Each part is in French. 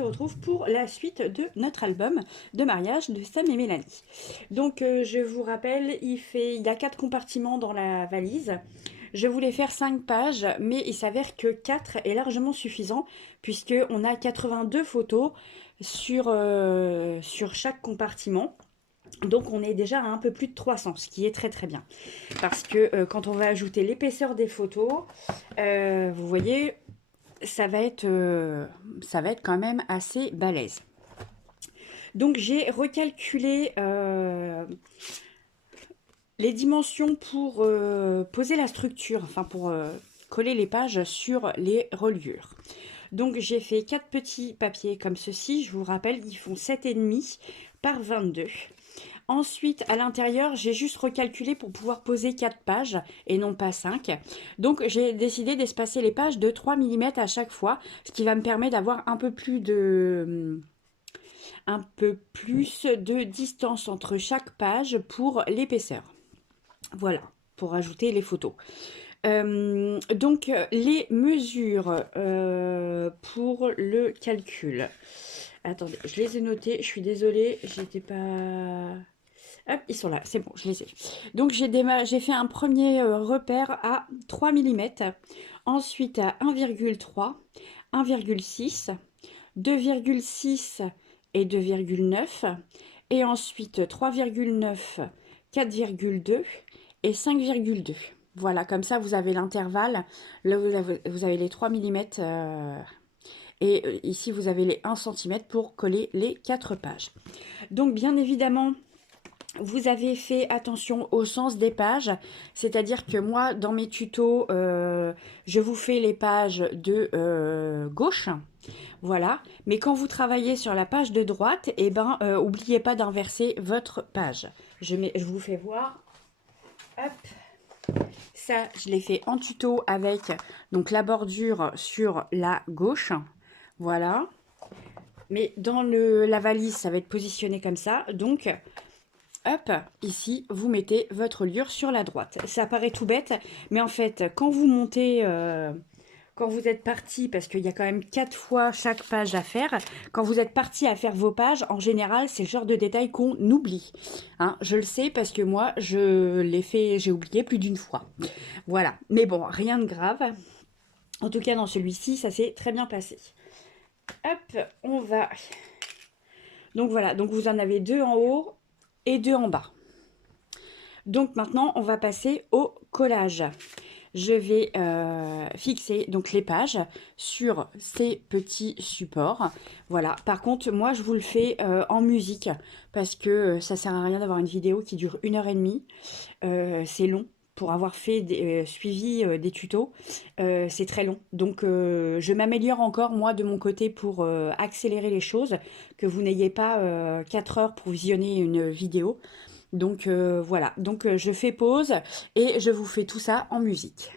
se retrouve pour la suite de notre album de mariage de Sam et Mélanie. Donc je vous rappelle, il y a 4 compartiments dans la valise. Je voulais faire 5 pages, mais il s'avère que 4 est largement suffisant, puisqu'on a 82 photos sur chaque compartiment. Donc on est déjà à un peu plus de 300, ce qui est très très bien. Parce que quand on va ajouter l'épaisseur des photos, vous voyez, ça va être quand même assez balèze. Donc j'ai recalculé les dimensions pour poser la structure, enfin pour coller les pages sur les reliures. Donc j'ai fait 4 petits papiers comme ceci, je vous rappelle, ils font 7,5 par 22. Ensuite, à l'intérieur, j'ai juste recalculé pour pouvoir poser 4 pages et non pas 5. Donc, j'ai décidé d'espacer les pages de 3 mm à chaque fois, ce qui va me permettre d'avoir un peu plus de distance entre chaque page pour l'épaisseur. Voilà, pour ajouter les photos. Donc, les mesures pour le calcul. Attendez, je les ai notées, je suis désolée, j'étais pas... Hop, ils sont là, c'est bon, je les ai. Donc j'ai fait un premier repère à 3 mm, ensuite à 1,3, 1,6, 2,6 et 2,9, et ensuite 3,9, 4,2 et 5,2. Voilà, comme ça vous avez l'intervalle, là vous avez les 3 mm et ici vous avez les 1 cm pour coller les 4 pages. Donc bien évidemment, vous avez fait attention au sens des pages, c'est-à-dire que moi, dans mes tutos, je vous fais les pages de gauche, voilà. Mais quand vous travaillez sur la page de droite, eh ben, oubliez pas d'inverser votre page. Je vous fais voir. Hop. Ça, je l'ai fait en tuto avec donc la bordure sur la gauche, voilà. Mais dans la valise, ça va être positionné comme ça, donc... Hop, ici, vous mettez votre liure sur la droite. Ça paraît tout bête, mais en fait, quand vous montez, quand vous êtes parti, parce qu'il y a quand même 4 fois chaque page à faire, quand vous êtes parti à faire vos pages, en général, c'est le genre de détail qu'on oublie. Hein, je le sais parce que moi, je l'ai fait, j'ai oublié plus d'une fois. Voilà, mais bon, rien de grave. En tout cas, dans celui-ci, ça s'est très bien passé. Hop, on va... Donc voilà, donc vous en avez 2 en haut et 2 en bas. Donc maintenant, on va passer au collage. Je vais fixer donc les pages sur ces petits supports. Voilà. Par contre, moi, je vous le fais en musique parce que ça sert à rien d'avoir une vidéo qui dure 1h30. C'est long. Pour avoir fait suivi des tutos, c'est très long. Donc, je m'améliore encore, moi, de mon côté, pour accélérer les choses, que vous n'ayez pas 4 heures pour visionner une vidéo. Donc, voilà. Donc, je fais pause et je vous fais tout ça en musique.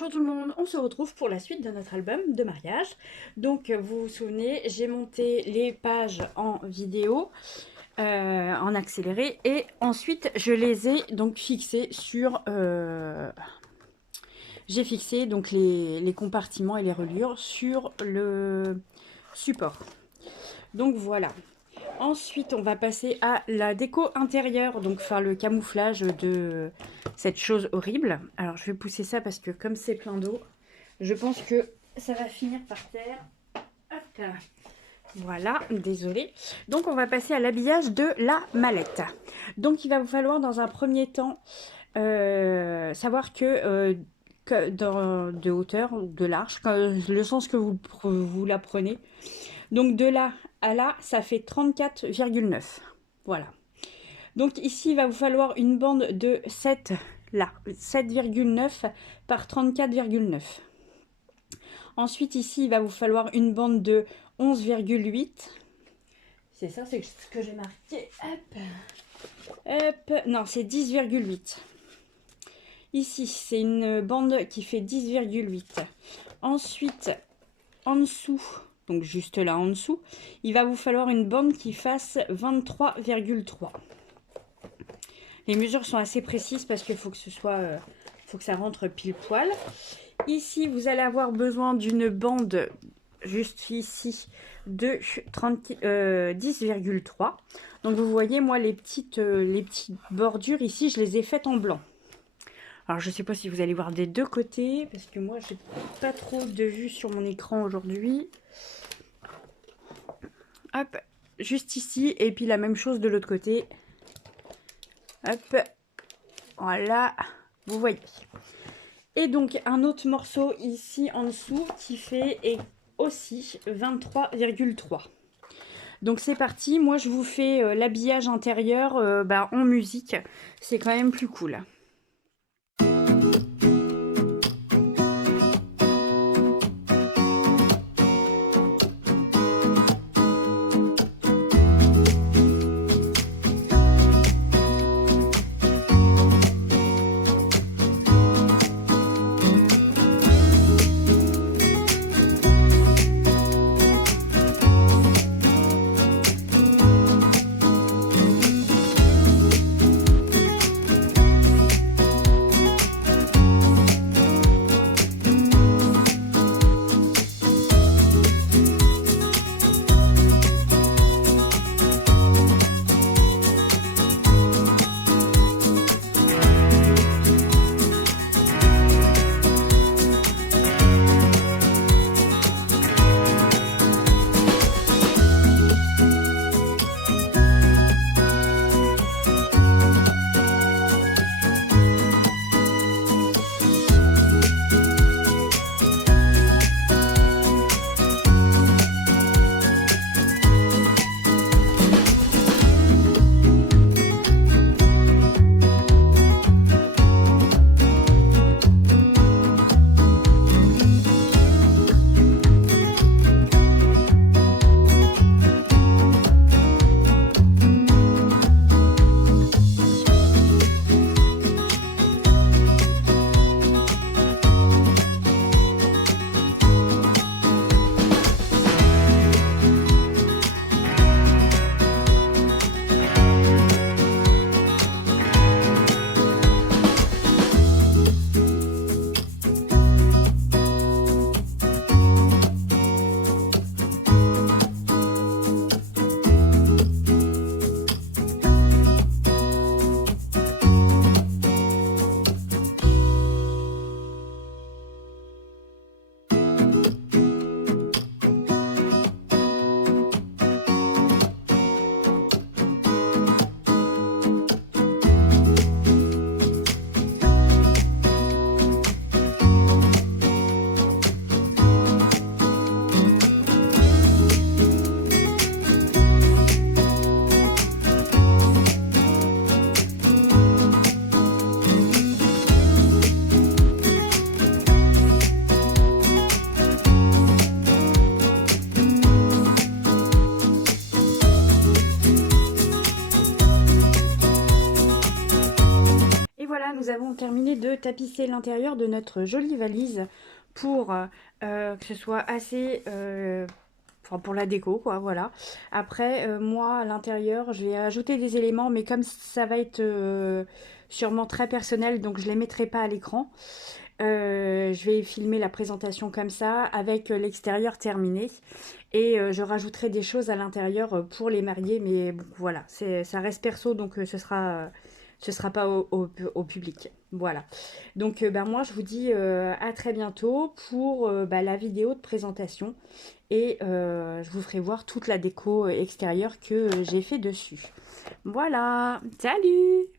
Bonjour tout le monde, on se retrouve pour la suite de notre album de mariage. Donc vous vous souvenez, j'ai monté les pages en vidéo, en accéléré, et ensuite je les ai donc fixées sur... j'ai fixé donc les compartiments et les reliures sur le support. Donc voilà. Ensuite, on va passer à la déco intérieure, donc faire le camouflage de cette chose horrible. Alors, je vais pousser ça parce que comme c'est plein d'eau, je pense que ça va finir par terre. Hop. Voilà, désolée. Donc, on va passer à l'habillage de la mallette. Donc, il va vous falloir dans un premier temps savoir que de hauteur, de large, le sens que vous la prenez. Donc de là à là, ça fait 34,9. Voilà. Donc ici, il va vous falloir une bande de 7, là, 7,9 par 34,9. Ensuite, ici, il va vous falloir une bande de 11,8. C'est ça, c'est ce que j'ai marqué. Hop. Hop. Non, c'est 10,8. Ici, c'est une bande qui fait 10,8. Ensuite, en dessous... Donc juste là en dessous, il va vous falloir une bande qui fasse 23,3. Les mesures sont assez précises parce qu'il faut que faut que ça rentre pile poil. Ici, vous allez avoir besoin d'une bande juste ici de 10,3. Donc vous voyez, moi les petites bordures ici, je les ai faites en blanc. Alors je ne sais pas si vous allez voir des deux côtés parce que moi j'ai pas trop de vue sur mon écran aujourd'hui. Hop, juste ici, et puis la même chose de l'autre côté. Hop, voilà, vous voyez. Et donc un autre morceau ici en dessous qui fait aussi 23,3. Donc c'est parti, moi je vous fais l'habillage intérieur en musique, c'est quand même plus cool. voilà, nous avons terminé de tapisser l'intérieur de notre jolie valise pour que ce soit assez... enfin, pour la déco, quoi, voilà. Après, moi, à l'intérieur, je vais ajouter des éléments, mais comme ça va être sûrement très personnel, donc je ne les mettrai pas à l'écran. Je vais filmer la présentation comme ça, avec l'extérieur terminé. Et je rajouterai des choses à l'intérieur pour les mariés, mais bon, voilà, ça reste perso, donc ce sera pas au public. Voilà. Donc, ben, moi, je vous dis à très bientôt pour bah, la vidéo de présentation. Et je vous ferai voir toute la déco extérieure que j'ai fait dessus. Voilà, salut!